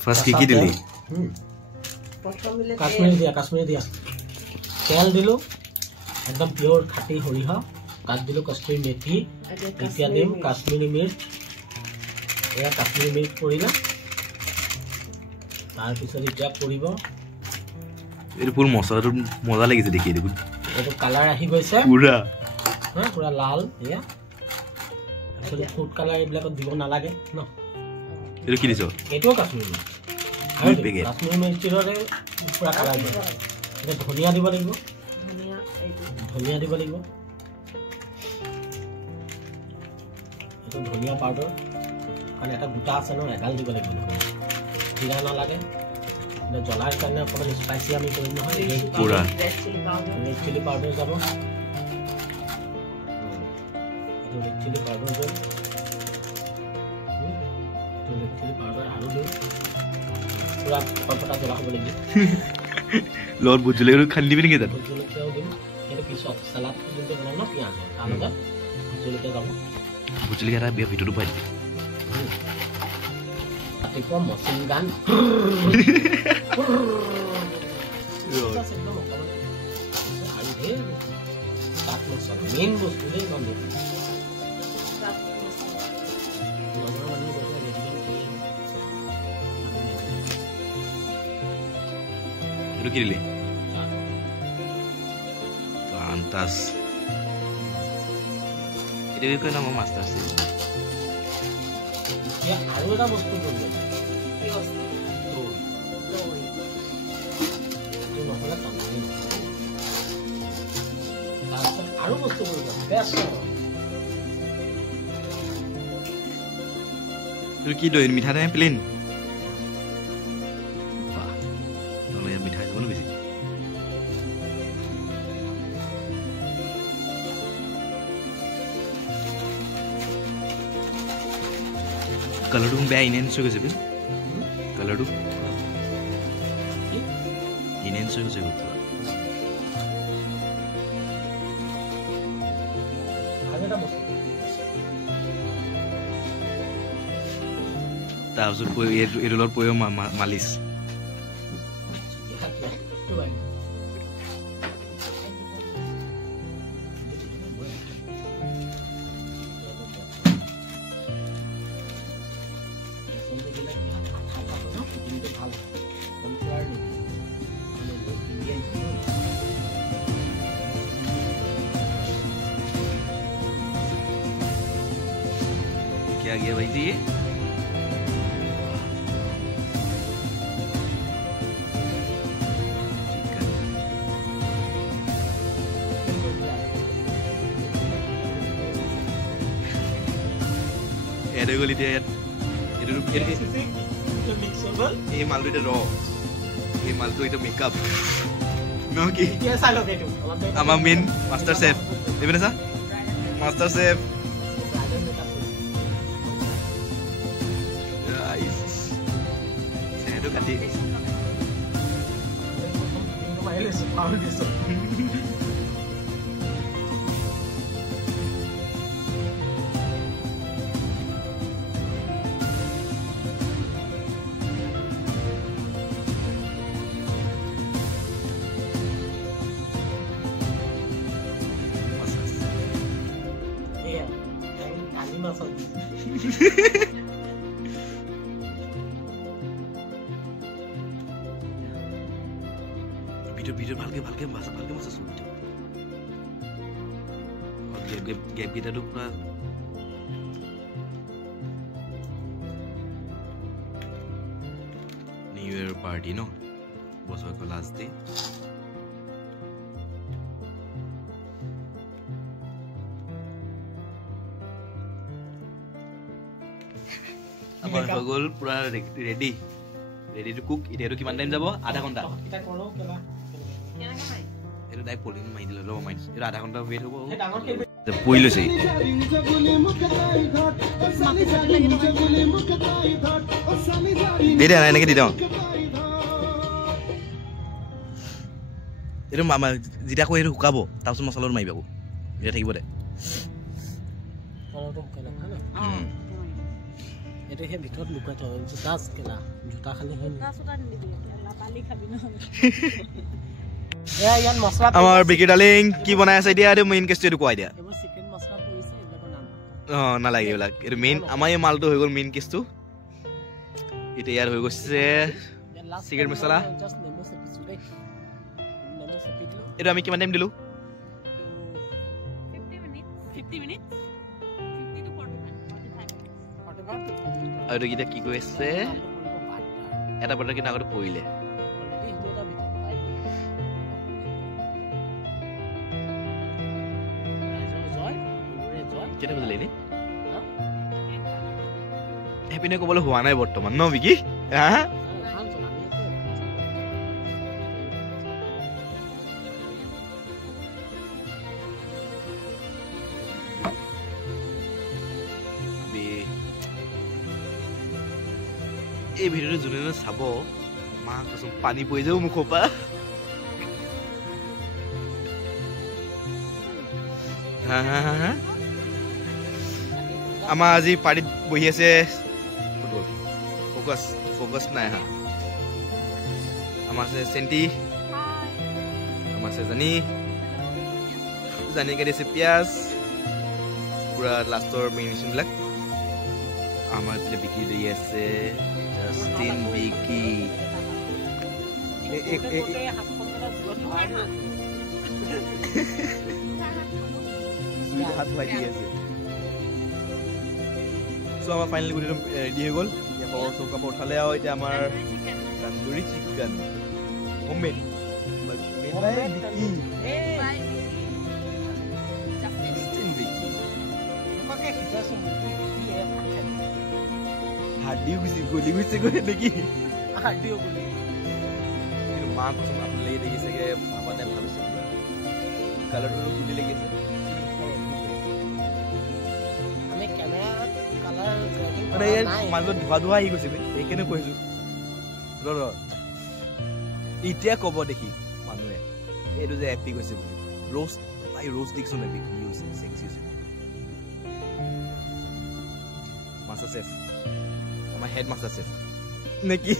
First কি দিলি কাশ্মীৰি দিয়া তেল দিলো একদম পিওৰ খাটি সৰিহ কাট দিলো কাশ্মীৰি মেথি এতিয়া দিম কাশ্মীৰি মিৰ্চ এয়া কাশ্মীৰি মিৰ্চ পৰিলা তাৰ পিছত এতিয়া পৰিব এর পুরো মশলাটো মজা লাগিছে দেখি দেখুন এটো কালার আহি গৈছে পুরা হ্যাঁ পুরা লাল এয়া আসলে ফুড কালার এবিলাকত দিব নালাগে ন এটো কি দিছো এটো কাশ্মীরি আৰু কাশ্মীৰি মিৰ্চিৰে পুৰা কালাৰ দিব এটা ধনিয়া দিব লাগিব ধনিয়া দিব লাগিব এটো ধনিয়া পাউডাৰ কাৰণ এটা গোটা আছে ন এগাল দিব লাগিব জিৰা নালাগে এটা জ্বলাৰ কাৰণে অকণমান স্পাইচি আমি কৰিম নহয় পুৰা ৰেড চিলি পাউডাৰ যাব এটো ৰেড চিলি পাউডাৰ যাব ৰেড চিলি পাউডাৰ আৰু দিওঁ পুৰা কলপটা জ্বলা হ'ব লাগিব লord বুজলেও খালি দিবি নেকি জানো বুজলেও দিম এটা পিছত সালাদ দিতে বনাম না পিয়াজ তাৰ লগত বুজলেও যাব বুজলে এটা বিয়া ভিতৰটো পাই দিবি Tipo mesin gun. Main bos udah nanti. Itu kiri. Pantas. Itu kan nama master sih. Ya, ada apa bos tu pun? আৰু বস্তু কৰিব বেছ তুই কি দই মিঠা নে প্লেন বাহ তাহলে মিঠা যাব না বেশি কালারটো বেয়া ইনহেন্স হৈ গৈছে কালারটো ইনহেন্স হৈ গৈছে তাৰপিছত এইটো লগত পৰিব মালিচ क्या गया भाई जी ये এডে গলি দিয়ে এডু এই মালটো এটা র এই মালটো এটা মেকআপ নো কি এতিয়া চালো এইটো আমাৰ মেইন মাস্টাৰ শেফ এবেনে সা মাস্টাৰ শেফ সেটো কাটি মাইলেস পাউল দিছ ভিডিও ভালকে মাছ আছো গেপ গিটাটো পুৰা নিউ ইয়াৰ পাৰ্টি ন বছৰৰ লাষ্ট ডে আমাৰ গল পুৰা ৰেডি টু কুক এতিয়াটো কিমান টাইম যাব আধা ঘণ্টা এটা কৰক কেলা এটা ডাই পলিং মাই দিলে ল মাই এটা আধা ঘণ্টা ওয়েট হ'ব পই লৈছে দে না এনেকে দি দাও এটো মামা জিটা কই এটো হুকাব তাৰপিছত মছলাটো মাৰিব এটা থাকিব দে অলপ কলা না এটা হে ভিতৰত লুকাই থৈ জাস কেলা জুতা খালি হয় জুতা সুতা নিদিবি কেলা পালি খাবি নহলে এয়া ইয়াত মছলা আমাৰ বিকি ডালিং কি বনাই আছে এতিয়া মেইন কেছটো এইটো কোৱাই দিয়া এইবোৰ চিকেন মছলা পৰিছে এইবিলাকৰ নাম নালাগে এইবিলাক এইটো মেইন আমাৰ এই মালটো হৈ গ'ল মেইন কেছটো এতিয়া ইয়াৰ হৈ গৈছে চিকেন মছলা এইটো আমি কিমান টাইম দিলোঁ 50 minutes 50 to 45 আৰু এইটো কি কৈ আছে এটা বটল কিন্তু আগতে পৰিলে কেতিয়া বুজিলে এনে সেইপিনে ক'বলৈ হোৱা নাই বৰ্তমান ন বিকি হা এই ভিডিঅ'টো যোনে চাব মা কচোন পানী পৰি যাব মুখৰ পৰা আমাৰ আজি পাৰ্টিত বহি আছে ফ'কাছ নাই হা আমাৰ আছে চেণ্টি আমাৰ আছে জানি কাটি আছে পিঁয়াজ পুৰা লাষ্টৰ মেৰিনেশ্যনবিলাক আমাৰ এতিয়া বিকি দি আছে জাষ্টিন বিকি হাত ধুৱাই দি আছে চ' আমাৰ ফাইনেলি গোটেইটো ৰেডি হৈ গ'ল এতিয়া চৌকা পৰা উঠালে আৰু এতিয়া আমাৰ তন্দুৰী চিকেন হোমমেড হাৰ্ডিও গলি গৈছে গৈ নেকি হাৰ্ডিও গলি কিন্তু মা কচোন আপুনি লাগি দেখিছে মানে ভাল হৈছে কালাৰটো গুলি লাগিছে মাজত ধোৱা ধোৱা আহি গৈছে সেইকাৰণে কৈছো এতিয়া কব দেখি মানুহে এইটো যে এপি গৈছে বুলি ৰোষ্ট দেখিছো নেকি কি হৈছে চেক্সি হৈছে মাষ্টাৰ চেফ আমাৰ হেড মাষ্টাৰ চেফ নেকি